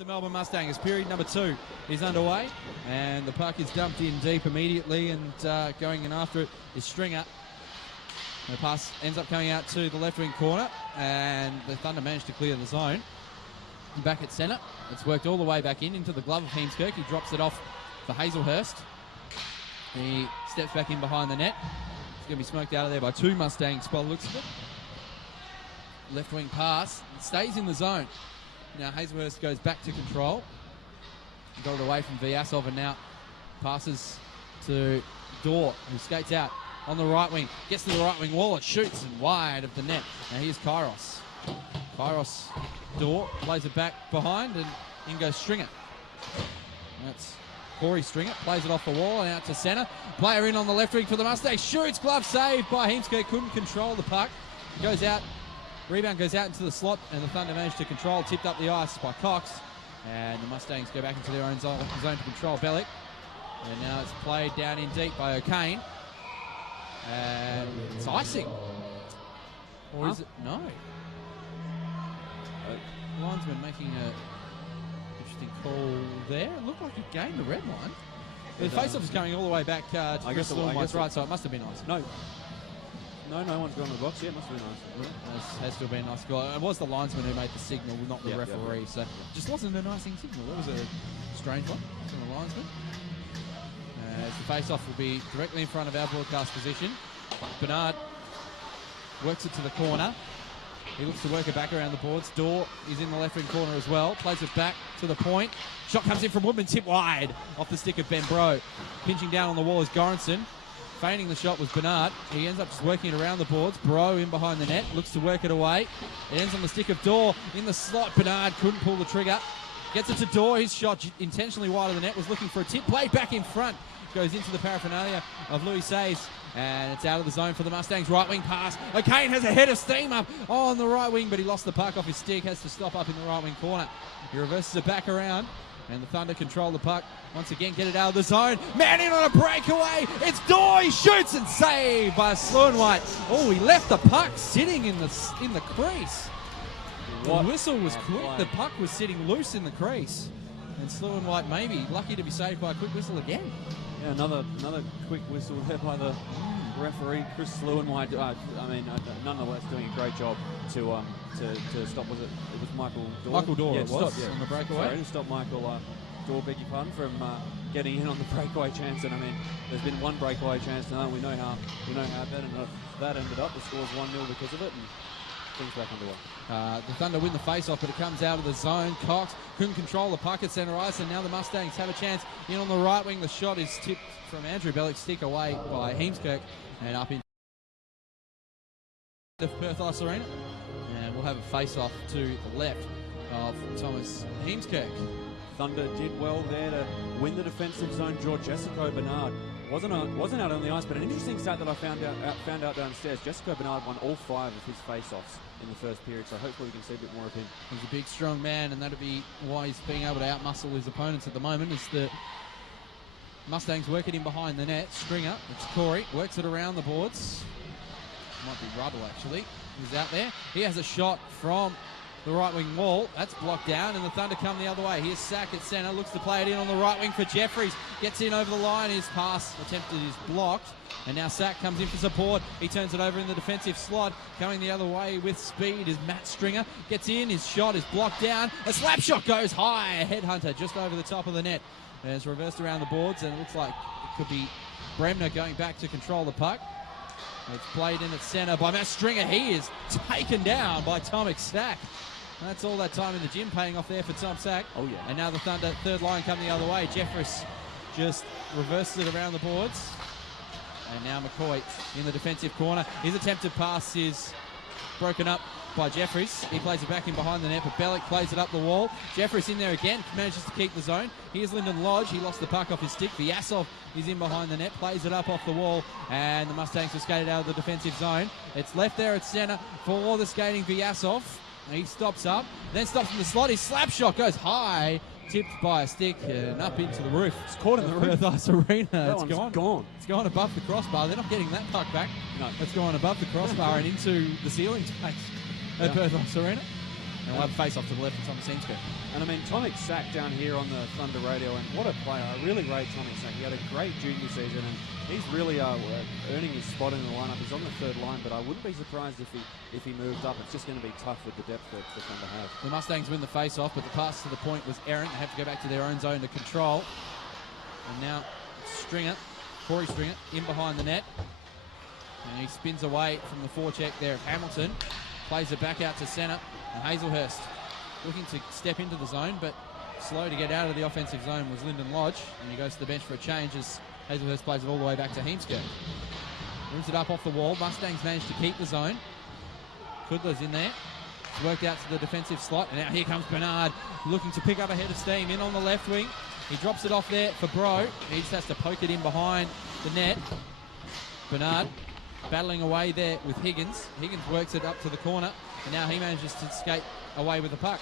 The Melbourne Mustangs, period number 2 is underway, and the puck is dumped in deep immediately, and going in after it is Stringer. The pass ends up coming out to the left wing corner, and the Thunder managed to clear the zone. Back at centre, it's worked all the way back into the glove of Heemskirk. He drops it off for Hazelhurst. He steps back in behind the net. It's going to be smoked out of there by 2 Mustangs by the looks of it. Left wing pass, it stays in the zone. Now Hazelhurst goes back to control. Got it away from Vyasov, and now passes to Dorr, who skates out on the right wing. Gets to the right wing wall, it shoots and wide of the net. Now here's Kairos. Kairos, Dorr, plays it back behind, and in goes Stringer. That's Corey Stringer, plays it off the wall and out to centre. Player in on the left wing for the Mustangs. Shoots, glove saved by Heemskirk, couldn't control the puck. Goes out. Rebound goes out into the slot, and the Thunder managed to control. Tipped up the ice by Cox, and the Mustangs go back into their own zone to control Bellick. And now it's played down in deep by O'Kane, and it's icing. Or is it? No. Linesman making a interesting call there. It looked like he gained the red line. The face-off is going all the way back to Chris White's right, so it must have been nice. No one's gone to the box. Yeah, it must have been nice. Has still been a nice goal. It was the linesman who made the signal, not the referee. So it just wasn't a nice signal. It was a strange one from the linesman. As the face-off will be directly in front of our broadcast position. Bernard works it to the corner. He looks to work it back around the boards. Dorr is in the left wing corner as well. Plays it back to the point. Shot comes in from Woodman, tip wide off the stick of Ben Bro. Pinching down on the wall is Goranson. Feigning the shot was Bernard. He ends up just working it around the boards. Bro in behind the net, looks to work it away. It ends on the stick of Dorr in the slot. Bernard couldn't pull the trigger. Gets it to Dorr. His shot intentionally wide of the net, was looking for a tip. Played back in front. Goes into the paraphernalia of Louis Says, and it's out of the zone for the Mustangs. Right wing pass. O'Kane has a head of steam up on the right wing, but he lost the puck off his stick. Has to stop up in the right wing corner. He reverses it back around, and the Thunder control the puck. Once again, get it out of the zone. Man in on a breakaway. It's Dorr. He shoots and saved by Sluenwhite. Oh, he left the puck sitting in the crease. The whistle was quick. The puck was sitting loose in the crease. And Sluenwhite maybe lucky to be saved by a quick whistle again. Yeah, another quick whistle there by the referee, Chris Sluenwhite. I mean, nonetheless, doing a great job to stop. Was it was Michael Dorr? Michael Dorr, yeah, it was, on the breakaway. Sorry, to stop Michael Dorr, beg your pardon, from getting in on the breakaway chance. And I mean, there's been one breakaway chance now. We know how that ended up. The score's 1-0 because of it, and things back underway. The Thunder win the face-off, but it comes out of the zone. Cox couldn't control the puck at centre ice, and now the Mustangs have a chance in on the right wing. The shot is tipped from Andrew Bellick's stick away by Heemskirk and up in the Perth Ice Arena. And we'll have a face-off to the left of Thomas Heemskirk. Thunder did well there to win the defensive zone. George Jessico Bernard wasn't out on the ice, but an interesting stat that I found out downstairs. Jessico Bernard won all 5 of his face-offs in the first period, so hopefully we can see a bit more of him. He's a big, strong man, and that'll be why he's being able to outmuscle his opponents at the moment. Is the Mustangs working in behind the net. Stringer, it's Corey, works it around the boards. Might be Rubble actually. He's out there. He has a shot from the right wing wall. That's blocked down, and the Thunder come the other way. Here's Sack at centre, looks to play it in on the right wing for Jeffries. Gets in over the line. His pass attempted is blocked, and now Sack comes in for support. He turns it over in the defensive slot. Coming the other way with speed is Matt Stringer. Gets in, his shot is blocked down. A slap shot goes high. A headhunter just over the top of the net. And it's reversed around the boards, and it looks like it could be Bremner going back to control the puck. It's played in at centre by Matt Stringer. He is taken down by Tomek Sack. That's all that time in the gym paying off there for Tom Sack. Oh, yeah. And now the Thunder, third line coming the other way. Jeffress just reverses it around the boards. And now McCoy in the defensive corner. His attempted pass is broken up by Jeffries. He plays it back in behind the net, but Bellick plays it up the wall. Jeffries in there again, manages to keep the zone. Here's Lyndon Lodge. He lost the puck off his stick. Vyasov is in behind the net, plays it up off the wall, and the Mustangs are skated out of the defensive zone. It's left there at centre for the skating Vyasov. He stops up, then stops in the slot. His slap shot goes high, tipped by a stick and up into the roof. It's caught in the Perth Ice Arena. It's gone. It's gone above the crossbar. They're not getting that puck back. No. It's gone above the crossbar and into the ceiling space at Perth Ice Arena. And we'll have a face-off to the left of Thomas Heemskerk. And I mean, Tomic Sack down here on the Thunder radio, and what a player. I really rate Tomic Sack. He had a great junior season, and he's really earning his spot in the lineup. He's on the third line, but I wouldn't be surprised if he moved up. It's just going to be tough with the depth that the Thunder have. The Mustangs win the face-off, but the pass to the point was errant. They have to go back to their own zone to control. And now Stringer, Corey Stringer, in behind the net. And he spins away from the forecheck there of Hamilton. Plays it back out to centre. And Hazelhurst looking to step into the zone, but slow to get out of the offensive zone was Lyndon Lodge. And he goes to the bench for a change as Hazelhurst plays it all the way back to Heemskerk. Moves it up off the wall. Mustangs managed to keep the zone. Kudler's in there. It's worked out to the defensive slot. And now here comes Bernard looking to pick up a head of steam in on the left wing. He drops it off there for Bro. He just has to poke it in behind the net. Bernard battling away there with Higgins. Higgins works it up to the corner. And now he manages to skate away with the puck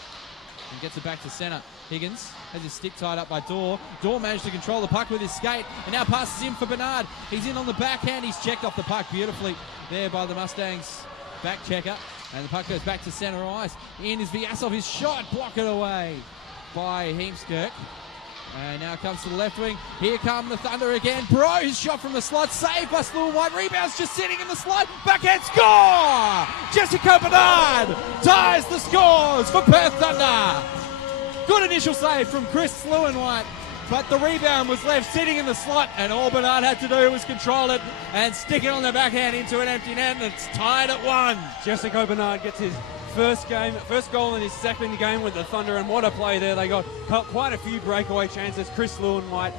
and gets it back to centre. Higgins has his stick tied up by Dorr. Dorr managed to control the puck with his skate and now passes in for Bernard. He's in on the backhand. He's checked off the puck beautifully there by the Mustangs back checker. And the puck goes back to centre ice. In is Vyasov. His shot, block it away by Heemskerk. And now comes to the left wing. Here come the Thunder again. Bro, his shot from the slot. Saved by Sloan White. Rebounds just sitting in the slot. Backhand score! Jessica Bernard ties the scores for Perth Thunder. Good initial save from Chris Sloan White. But the rebound was left sitting in the slot. And all Bernard had to do was control it and stick it on the backhand into an empty net. And it's tied at 1. Jessica Bernard gets his first goal in his second game with the Thunder, and what a play there. They got quite a few breakaway chances. Chris Lewin White,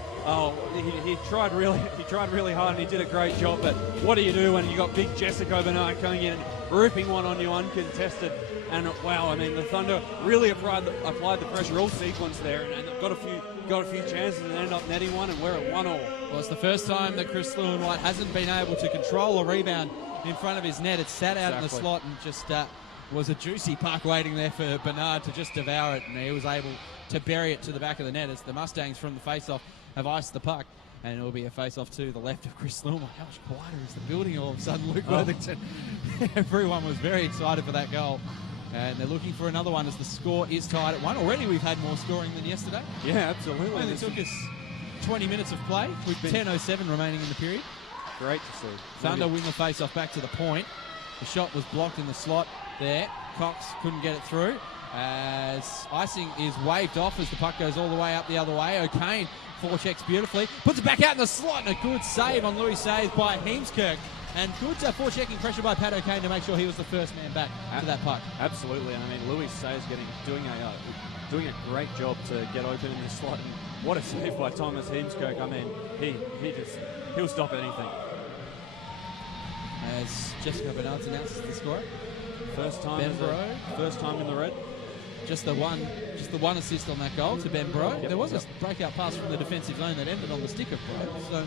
he tried really hard and he did a great job, but what do you do when you got big Jessica Bernard coming in and ripping one on you uncontested? And wow, I mean, the Thunder really applied the pressure all sequence there, and got a few chances and ended up netting one, and we're at 1-1. Well, it's the first time that Chris Lewin White hasn't been able to control a rebound in front of his net. It sat out in the slot and just was a juicy puck waiting there for Bernard to just devour it, and he was able to bury it to the back of the net as the Mustangs from the face-off have iced the puck, and it will be a face-off to the left of Chris Lewin. How much quieter is the building all of a sudden, Luke Worthington? Everyone was very excited for that goal, and they're looking for another one as the score is tied at 1. Already we've had more scoring than yesterday. Yeah, absolutely. Only took us 20 minutes of play with 10:07 remaining in the period. Great to see. Thunder win the face-off back to the point. The shot was blocked in the slot there. Cox couldn't get it through as icing is waved off as the puck goes all the way up the other way. O'Kane forechecks beautifully, puts it back out in the slot, and a good save on Louis Sayers by Heemskerk. And good forechecking pressure by Pat O'Kane to make sure he was the first man back to that puck. Absolutely, and I mean, Louis Sayers doing a great job to get open in the slot. And what a save by Thomas Heemskerk. I mean, he'll stop anything. As Jessica Bernard announces the score. First time in the red. Just the one assist on that goal to Ben Bro. Yep, there was a breakout pass from the defensive zone that ended on the stick of Bro. So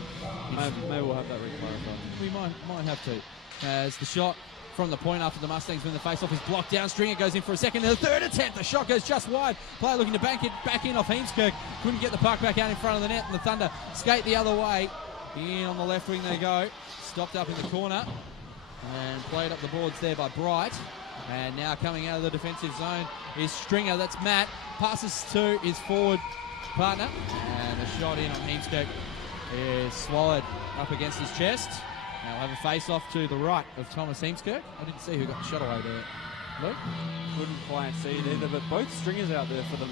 maybe we'll have that reclarified. We might have to. As the shot from the point after the Mustangs win the face-off is blocked down. Stringer goes in for a second. And the third attempt, the shot goes just wide. Player looking to bank it back in off Heemskerk. Couldn't get the puck back out in front of the net, and the Thunder skate the other way. In on the left wing they go. Stopped up in the corner and played up the boards there by Bright. And now coming out of the defensive zone is Stringer. That's Matt. Passes to his forward partner. And the shot in on Heemskerk is swallowed up against his chest. Now we'll have a face-off to the right of Thomas Heemskerk. I didn't see who got the shot away there. Luke? Couldn't quite see it either, but both Stringers out there for the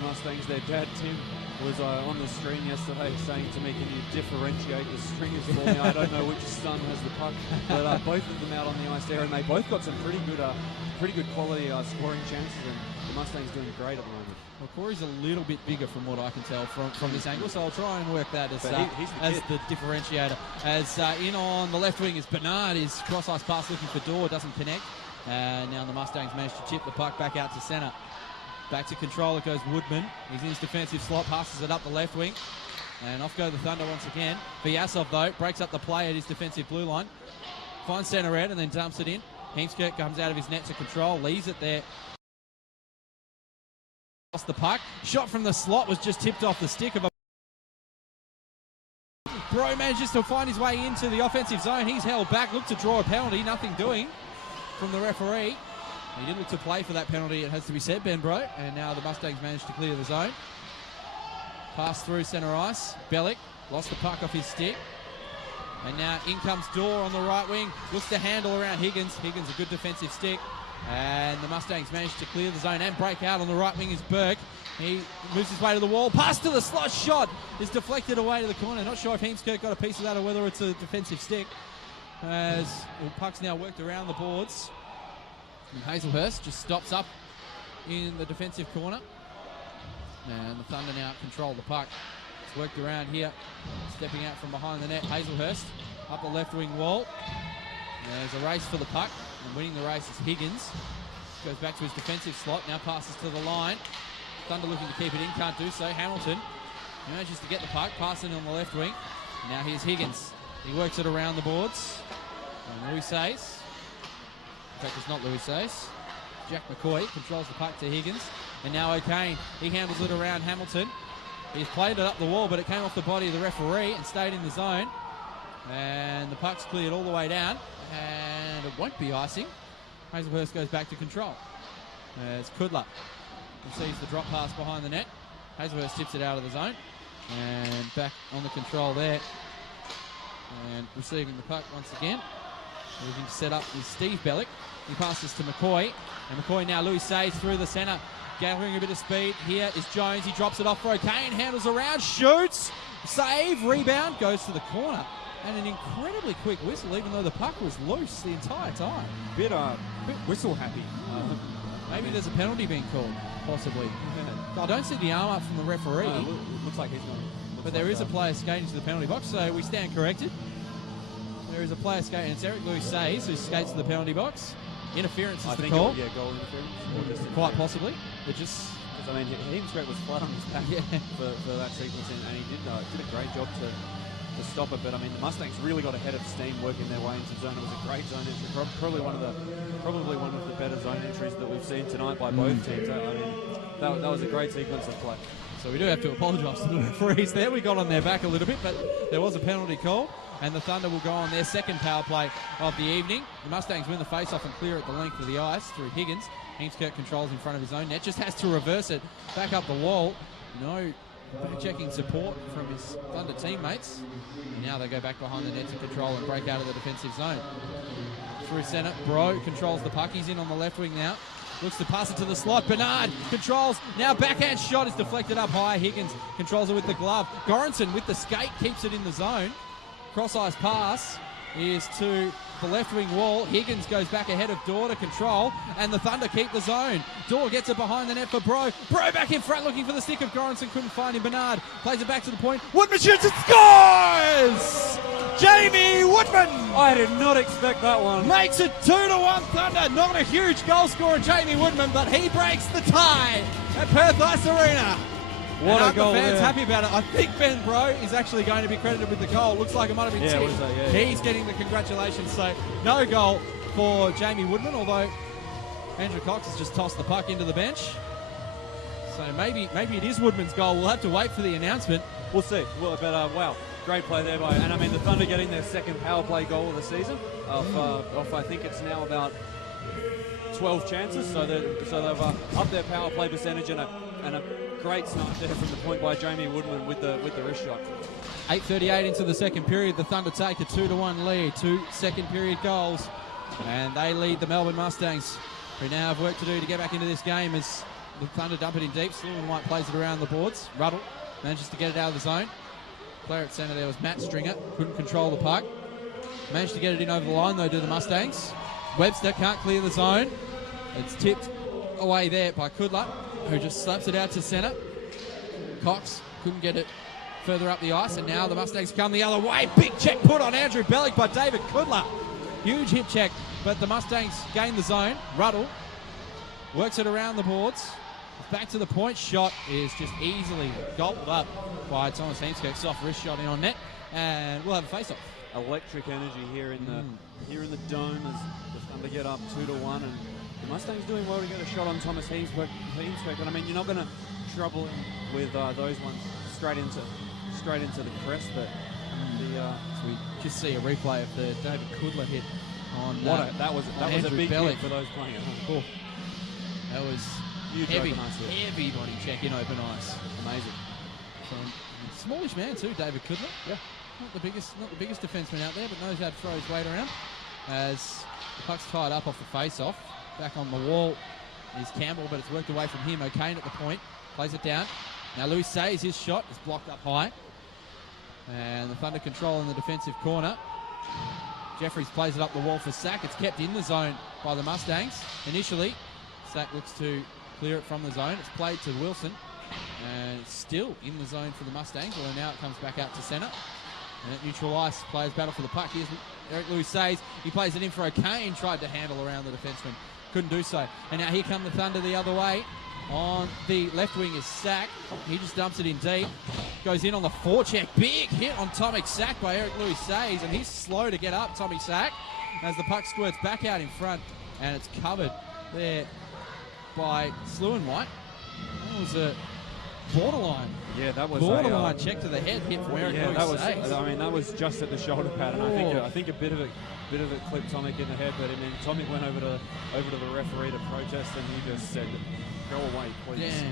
Mustangs. Their dad, Tim, was on the screen yesterday saying to me, can you differentiate the Stringers for me? I don't know which son has the puck, but both of them out on the ice there, and they both got some pretty good quality scoring chances, and the Mustangs doing great at the moment. Well, Corey's a little bit bigger from what I can tell from this angle, so I'll try and work that as the differentiator. As in on the left wing is Bernard, his cross-ice pass looking for Dorr, doesn't connect. And now the Mustangs managed to chip the puck back out to centre. Back to control, it goes Woodman. He's in his defensive slot, passes it up the left wing. And off go the Thunder once again. Vyasov, though, breaks up the play at his defensive blue line. Finds centre red and then dumps it in. Heemskerk comes out of his net to control, leaves it there. Lost the puck. Shot from the slot was just tipped off the stick of a... Bro manages to find his way into the offensive zone. He's held back, looked to draw a penalty, nothing doing from the referee. He did look to play for that penalty, it has to be said, Ben Bro. And now the Mustangs managed to clear the zone. Pass through centre ice. Bellick lost the puck off his stick. And now in comes Dorr on the right wing. Looks to handle around Higgins. Higgins, a good defensive stick. And the Mustangs managed to clear the zone and break out. On the right wing is Burke. He moves his way to the wall. Pass to the slot. Shot is deflected away to the corner. Not sure if Heemskirk got a piece of that or whether it's a defensive stick. As puck's now worked around the boards. And Hazelhurst just stops up in the defensive corner. And the Thunder now control the puck. It's worked around here. Stepping out from behind the net. Hazelhurst up the left wing wall. There's a race for the puck. And winning the race is Higgins. Goes back to his defensive slot. Now passes to the line. Thunder looking to keep it in. Can't do so. Hamilton manages to get the puck. Passing on the left wing. Now here's Higgins. He works it around the boards. And Louis Says. In fact, it's not Louis Says. Jack McCoy controls the puck to Higgins. And now O'Kane, he handles it around Hamilton. He's played it up the wall, but it came off the body of the referee and stayed in the zone. And the puck's cleared all the way down. And it won't be icing. Hazelhurst goes back to control. It's Kudler. Receives the drop pass behind the net. Hazelhurst tips it out of the zone. And back on the control there. And receiving the puck once again. Looking to set up is Steve Bellick. He passes to McCoy. And McCoy now Louis Says through the centre. Gathering a bit of speed. Here is Jones. He drops it off for O'Kane. Handles around. Shoots. Save. Rebound. Goes to the corner. And an incredibly quick whistle, even though the puck was loose the entire time. Bit whistle happy. Maybe there's a penalty being called, possibly. I don't see the arm up from the referee. Looks like he's not. But there is a player skating to the penalty box, so we stand corrected. There is a player skating. It's Eric Louis Says who skates to the penalty box. Interference is the call. Goal interference. Or just quite possibly. But just... I mean, Heemskirk was flat on his back for that sequence, and he did a great job to stop it. But I mean, the Mustangs really got ahead of steam working their way into the zone. It was a great zone entry, probably one of the better zone entries that we've seen tonight by both teams. I mean, that was a great sequence of play. So we do have to apologise to the referees there. We got on their back a little bit, but there was a penalty call, and the Thunder will go on their second power play of the evening. The Mustangs win the face-off and clear it the length of the ice through Higgins. Heemskirk controls in front of his own net, just has to reverse it back up the wall. No back-checking support from his Thunder teammates. And now they go back behind the net to control and break out of the defensive zone. Through centre, Bro controls the puck. He's in on the left wing now. Looks to pass it to the slot. Bernard controls. Now backhand shot is deflected up high. Higgins controls it with the glove. Goranson with the skate keeps it in the zone. Cross-ice pass is to the left wing wall. Higgins goes back ahead of Dorr to control, and the Thunder keep the zone. Dorr gets it behind the net for Bro. Bro back in front looking for the stick of Goranson. Couldn't find him. Bernard plays it back to the point. Woodman shoots and scores! Jamie Woodman! I did not expect that one. Makes it 2-1 Thunder. Not a huge goal scorer, Jamie Woodman, but he breaks the tie at Perth Ice Arena. What a goal the fans there. happy about it. I think Ben Bro is actually going to be credited with the goal. Looks like it might have been Tim. He's getting the congratulations. So no goal for Jamie Woodman, although Andrew Cox has just tossed the puck into the bench. So maybe it is Woodman's goal. We'll have to wait for the announcement. We'll see. Well, but wow, great play there by, and I mean the Thunder getting their second power play goal of the season. Off I think it's now about 12 chances. So they've upped their power play percentage and a great snipe there from the point by Jamie Woodman with the wrist shot. 8:38 into the second period. The Thunder take a 2-1 lead. 2 second period goals, and they lead the Melbourne Mustangs, who now have work to do to get back into this game as the Thunder dump it in deep. Sloan White plays it around the boards. Ruddle manages to get it out of the zone. Player at centre there was Matt Stringer. Couldn't control the puck. Managed to get it in over the line though to the Mustangs. Webster can't clear the zone. It's tipped away there by Kudler, who just slaps it out to centre. Cox couldn't get it further up the ice, and now the Mustangs come the other way. Big check put on Andrew Bellick by David Kudler. Huge hip check, but the Mustangs gain the zone. Ruddle works it around the boards. Back to the point. Shot is just easily gobbled up by Thomas Heemskirk. Soft wrist shot in on net, and we'll have a face-off. Electric energy here in the dome as the Thunder get up 2-1, and the Mustangs doing well to get a shot on Thomas Heemskirk. But I mean, you're not going to trouble him with those ones straight into the crest. But so we just see a replay of the David Kudler hit on that was a big Bellick hit for those playing at home. Cool. That was Huge heavy, open ice hit. heavy body check in open ice. Amazing. From a smallish man too, David Kudler. Yeah. Not the biggest defenseman out there, but knows how to throw his weight around. As the puck's tied up off the face-off. Back on the wall is Campbell, but it's worked away from him. O'Kane at the point. Plays it down. Now Louis says his shot is blocked up high. And the Thunder control in the defensive corner. Jeffries plays it up the wall for Sack. It's kept in the zone by the Mustangs. Initially, Sack looks to clear it from the zone. It's played to Wilson. And it's still in the zone for the Mustangs, although now it comes back out to centre. And at neutral ice, players battle for the puck. Here's Eric Louis says he plays it in for O'Kane. Tried to handle around the defenseman. Couldn't do so. And now here come the Thunder the other way. On the left wing is Sack. He just dumps it in deep. Goes in on the forecheck. Big hit on Tommy Sack by Eric Louis Says. And he's slow to get up, Tommy Sack, as the puck squirts back out in front. And it's covered there by Sluenwhite. That was a borderline. Yeah, that was borderline check to the head hit from Eric Louis Says. That was just at the shoulder pad, and I think a bit of it clipped Tomic in the head, but I mean Tomic went over to the referee to protest, and he just said, "Go away, please." Yeah,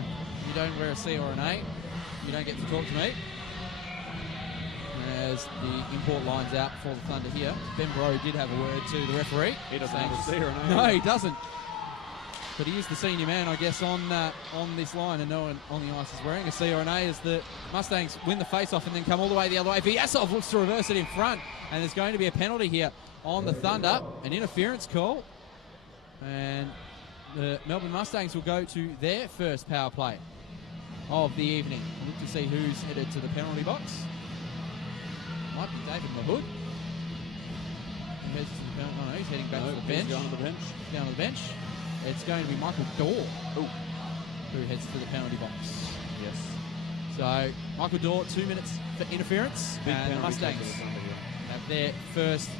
you don't wear a C or an A, you don't get to talk to me. As the import line's out for the Thunder here, Ben Bro did have a word to the referee. He doesn't have a C or an A. No, he doesn't. But he is the senior man, I guess, on this line, and no one on the ice is wearing a C or an A as the Mustangs win the face-off and then come all the way the other way. Vyasov looks to reverse it in front, and there's going to be a penalty here on the Thunder, an interference call, and the Melbourne Mustangs will go to their first power play of the evening. We'll look to see who's headed to the penalty box. Might be David Mahood. He heads to the penalty. Oh, no, he's heading back to the bench. Down to the bench. Down to the bench. It's going to be Michael Dorr who heads to the penalty box. Yes. So, Michael Dorr, 2 minutes for interference. Big and the Mustangs have their first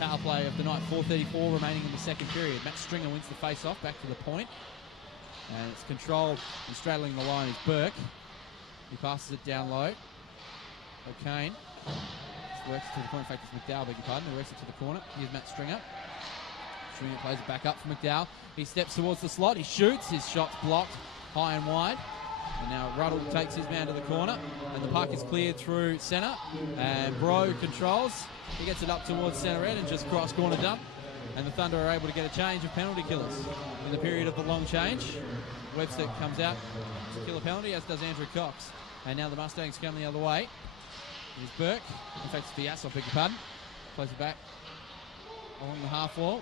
power play of the night. 4:34 remaining in the second period. Matt Stringer wins the face-off back to the point. And it's controlled and straddling the line is Burke. He passes it down low. O'Kane works to the point. In fact, it's McDowell, beg your pardon. He works it to the corner. Here's Matt Stringer. Stringer plays it back up for McDowell. He steps towards the slot. He shoots. His shot's blocked high and wide. And now Ruddle takes his man to the corner. And the puck is cleared through centre. And Bro controls. He gets it up towards centre end and just cross corner dump. And the Thunder are able to get a change of penalty killers in the period of the long change. Webster comes out to kill a penalty, as does Andrew Cox. And now the Mustangs come the other way. Here's Burke. In fact, it's Vyasov, beg your pardon. Plays it back along the half wall.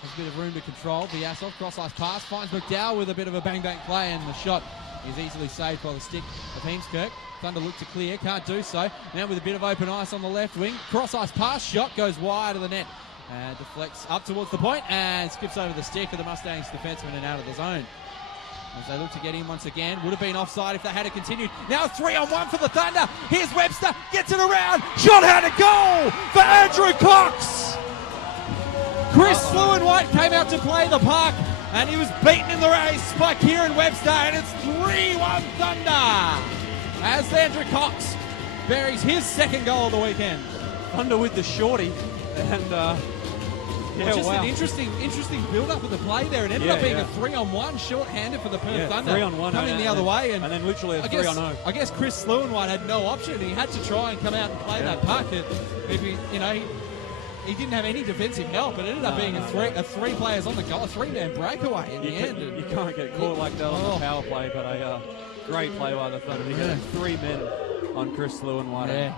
Has a bit of room to control. Vyasov, cross-ice pass, finds McDowell with a bit of a bang-bang play, and the shot is easily saved by the stick of Heemskirk. Thunder look to clear, can't do so. Now with a bit of open ice on the left wing. Cross-ice pass, shot goes wide of the net. And deflects up towards the point and skips over the stick of the Mustangs defenseman and out of the zone. As they look to get in once again. Would have been offside if they had it continued. Now 3-on-1 for the Thunder. Here's Webster, gets it around. Shot had a goal for Andrew Cox. Chris Sluenwhite came out to play the puck, and he was beaten in the race by Kieran Webster, and it's 3-1 Thunder as Andrew Cox buries his second goal of the weekend. Thunder with the shorty, and an interesting build-up of the play there. It ended up being a 3-on-1 short-handed for the Perth Thunder. 3-on-1 coming the other way, and then literally a 3-on-0. I guess Chris Sluenwhite had no option. He had to try and come out and play that puck. He didn't have any defensive help. It ended up being a three players on the goal, a three-man breakaway in the end. You can't get caught like that on the power play, but a great play by the Thunder. He had 3 men on Chris Sluenwhite. Yeah,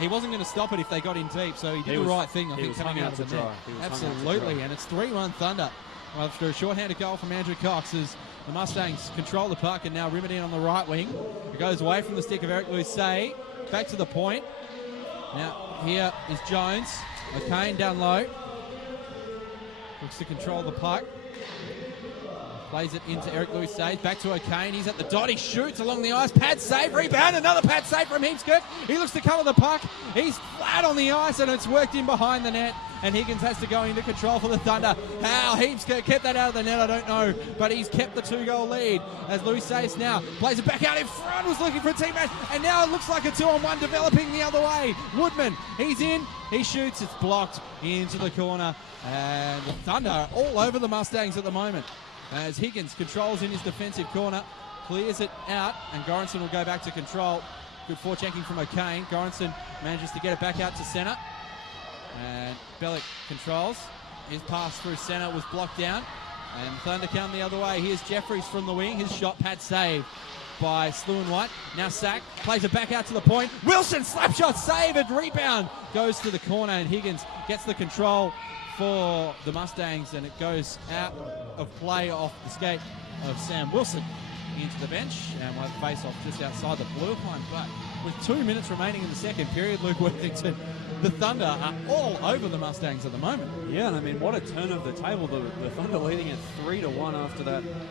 he wasn't going to stop it if they got in deep, so he did the right thing, I think, coming out of the net. Absolutely, and it's 3-1 Thunder after a short-handed goal from Andrew Cox as the Mustangs control the puck and now rim it in on the right wing. It goes away from the stick of Eric Louis, back to the point. Now here is Jones. O'Kane down low. Looks to control the puck. Plays it into Eric Louis Sage. Back to O'Kane. He's at the dot. He shoots along the ice. Pad save. Rebound. Another pad save from Heemskirk. He looks to cover the puck. He's flat on the ice and it's worked in behind the net. And Higgins has to go into control for the Thunder. How Heemskirk kept that out of the net, I don't know. But he's kept the 2-goal lead. As Louis Sage now plays it back out in front. Was looking for a teammate. And now it looks like a 2-on-1 developing the other way. Woodman. He's in. He shoots. It's blocked into the corner. And the Thunder are all over the Mustangs at the moment. as Higgins controls in his defensive corner, clears it out, and Goranson will go back to control. Good forechecking from O'Kane. Goranson manages to get it back out to centre, and Bellick controls. His pass through centre was blocked down, and Thunder come the other way. Here's Jeffries from the wing. His shot pad saved by Slew and White. Now Sack plays it back out to the point. Wilson, slap shot, save and rebound. Goes to the corner, and Higgins gets the control for the Mustangs, and it goes out of play off the skate of Sam Wilson into the bench, and we'll have face off just outside the blue line. But with 2 minutes remaining in the second period, Luke Worthington, the Thunder are all over the Mustangs at the moment. Yeah, and I mean, what a turn of the table. The Thunder leading at 3-1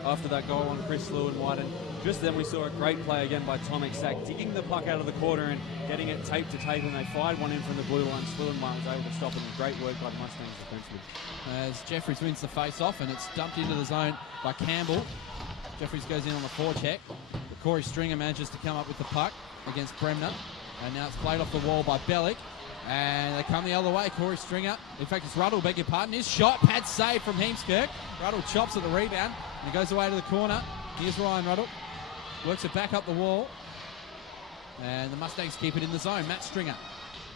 after that goal on Chris Slew and White. And just then we saw a great play again by Tomek Sack, digging the puck out of the corner and getting it tape to tape, and they fired one in from the blue line. Slew and White was able to stop it, and great work by the Mustangs defensively. As Jeffries wins the face-off, and it's dumped into the zone by Campbell. Jeffries goes in on the forecheck. But Corey Stringer manages to come up with the puck against Bremner. And now it's played off the wall by Bellick. And they come the other way. Corey Stringer, in fact it's Ruddle, beg your pardon. His shot, pad save from Heemskirk. Ruddle chops at the rebound, and he goes away to the corner. Here's Ryan Ruddle. Works it back up the wall. And the Mustangs keep it in the zone. Matt Stringer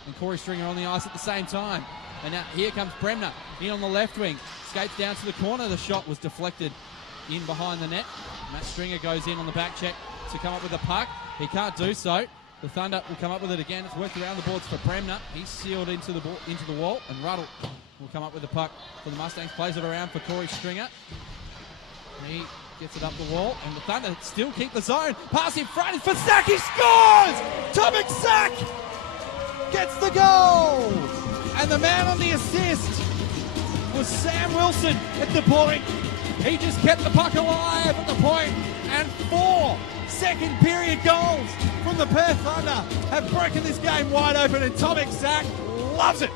and Corey Stringer on the ice at the same time. And now here comes Bremner in on the left wing. Skates down to the corner. The shot was deflected in behind the net. Matt Stringer goes in on the back check to come up with a puck. He can't do so. The Thunder will come up with it again. It's worked around the boards for Bremner. He's sealed into the wall, and Ruddle will come up with the puck for the Mustangs. Plays it around for Corey Stringer. He gets it up the wall, and the Thunder still keep the zone. Pass in front for Sack. He scores! Tomek Sack gets the goal! And the man on the assist was Sam Wilson at the point. He just kept the puck alive at the point, and 4 second period goals from the Perth Thunder have broken this game wide open, and Tomek Sack loves it.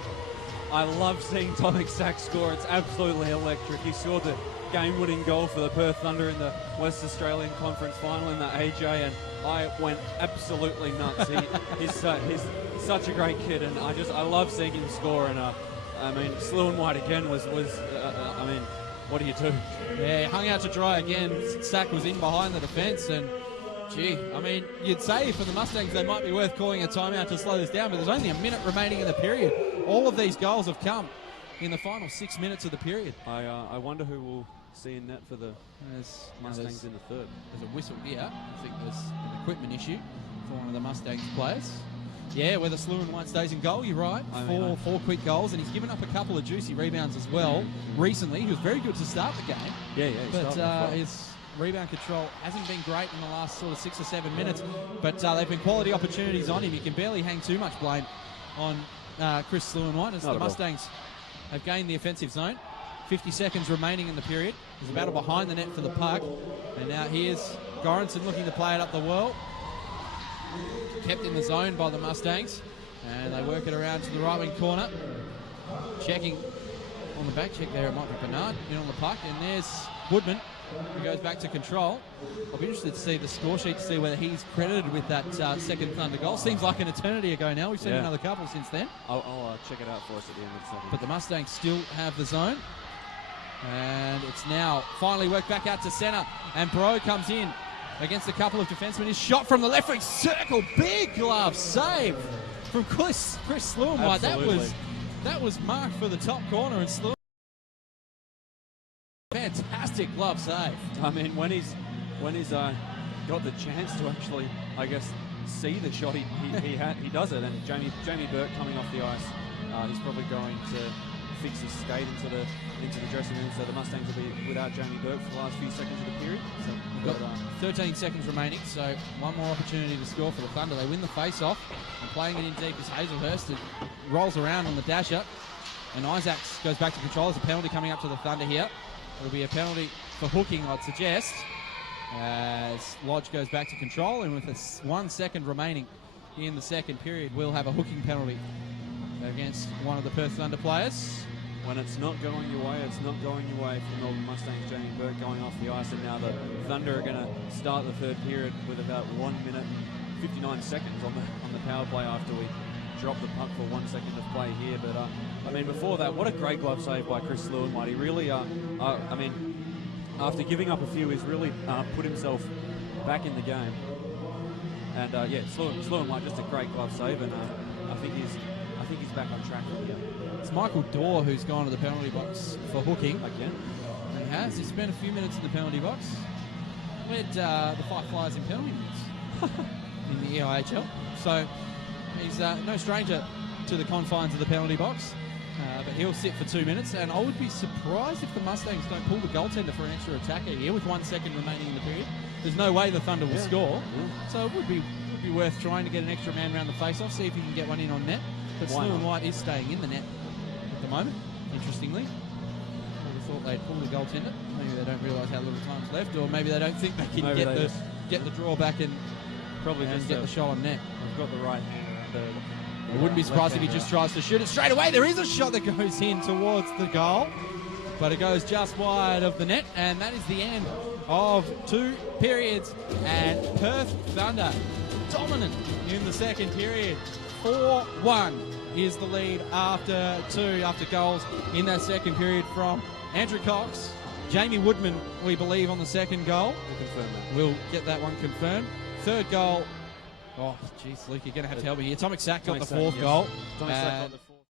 I love seeing Tomek Sack score. It's absolutely electric. He scored the game-winning goal for the Perth Thunder in the West Australian Conference Final in the AJ, and I went absolutely nuts. He's such a great kid, and I love seeing him score. And I mean, Slew and White again was I mean, what do you do? Yeah, hung out to dry again. Sack was in behind the defence, and gee, I mean, you'd say for the Mustangs they might be worth calling a timeout to slow this down, but there's only a minute remaining in the period. All of these goals have come in the final 6 minutes of the period. I wonder who will see in net for the Mustangs in the third. There's a whistle here. I think there's an equipment issue for one of the Mustangs players. Yeah, whether Slew and White stays in goal, you're right. Four quick goals, and he's given up a couple of juicy rebounds as well recently. He was very good to start the game. Yeah. But his rebound control hasn't been great in the last sort of 6 or 7 minutes. But they've been quality opportunities on him. You can barely hang too much blame on Chris Slew and White as the Mustangs have gained the offensive zone. 50 seconds remaining in the period. There's a battle behind the net for the puck. And now here's Goranson looking to play it up the wall. Kept in the zone by the Mustangs, and they work it around to the right wing corner. Checking on the back check there, it might be Bernard in on the puck, and there's Woodman, who goes back to control. I'll be interested to see the score sheet to see whether he's credited with that second Thunder goal. Seems like an eternity ago now. We've seen another couple since then. I'll check it out for us at the end of the second. But the Mustangs still have the zone, and it's now finally worked back out to centre, and Bro comes in against a couple of defensemen. His shot from the left wing circle, big glove save from Chris Slew and White. That was marked for the top corner, and Slew. Fantastic glove save. I mean, when he's got the chance to actually, I guess, see the shot, he does it. And Jamie Burke coming off the ice, he's probably going to fix his skate into the dressing room, so the Mustangs will be without Jamie Burke for the last few seconds of the period. So we've got 13 seconds remaining, so one more opportunity to score for the Thunder. They win the face-off, and playing it in deep is Hazelhurst. It rolls around on the dasher, and Isaacs goes back to control. There's a penalty coming up to the Thunder here. It'll be a penalty for hooking, I'd suggest, as Lodge goes back to control, and with 1 second remaining in the second period, we'll have a hooking penalty against one of the Perth Thunder players. When it's not going your way, it's not going your way for Melbourne Mustangs. Jamie Burke going off the ice, and now the Thunder are going to start the third period with about 1 minute 59 seconds on the power play after we drop the puck for 1 second of play here. But I mean, before that, what a great glove save by Chris Slew and White. He really, I mean, after giving up a few, he's really put himself back in the game. And yeah, slew him like just a great glove save, and I think he's back on track from here. It's Michael Dorr who's gone to the penalty box for hooking. Again? He has. He spent a few minutes in the penalty box. Led the Five Flyers in penalty minutes in the AIHL. So he's no stranger to the confines of the penalty box. But he'll sit for 2 minutes, and I would be surprised if the Mustangs don't pull the goaltender for an extra attacker here with 1 second remaining in the period. There's no way the Thunder will score, so it would be worth trying to get an extra man around the face-off, see if he can get one in on net. But Slew and White is staying in the net at the moment, interestingly. I would have thought they'd pull the goaltender. Maybe they don't realise how little time's left, or maybe they don't think they can get the draw back and probably just get the shot on net. I've got the right hand around I wouldn't be surprised if he just tries to shoot it straight away. There is a shot that goes in towards the goal, but it goes just wide of the net, and that is the end of 2 periods. And Perth Thunder dominant in the second period. 4-1 is the lead after goals in that second period from Andrew Cox. Jamie Woodman, we believe, on the second goal. We'll confirm that. We'll get that one confirmed. Third goal. Oh, jeez, Luke, you're going to have to help me here. Tomic Sack got the fourth goal. Tomic Sack got the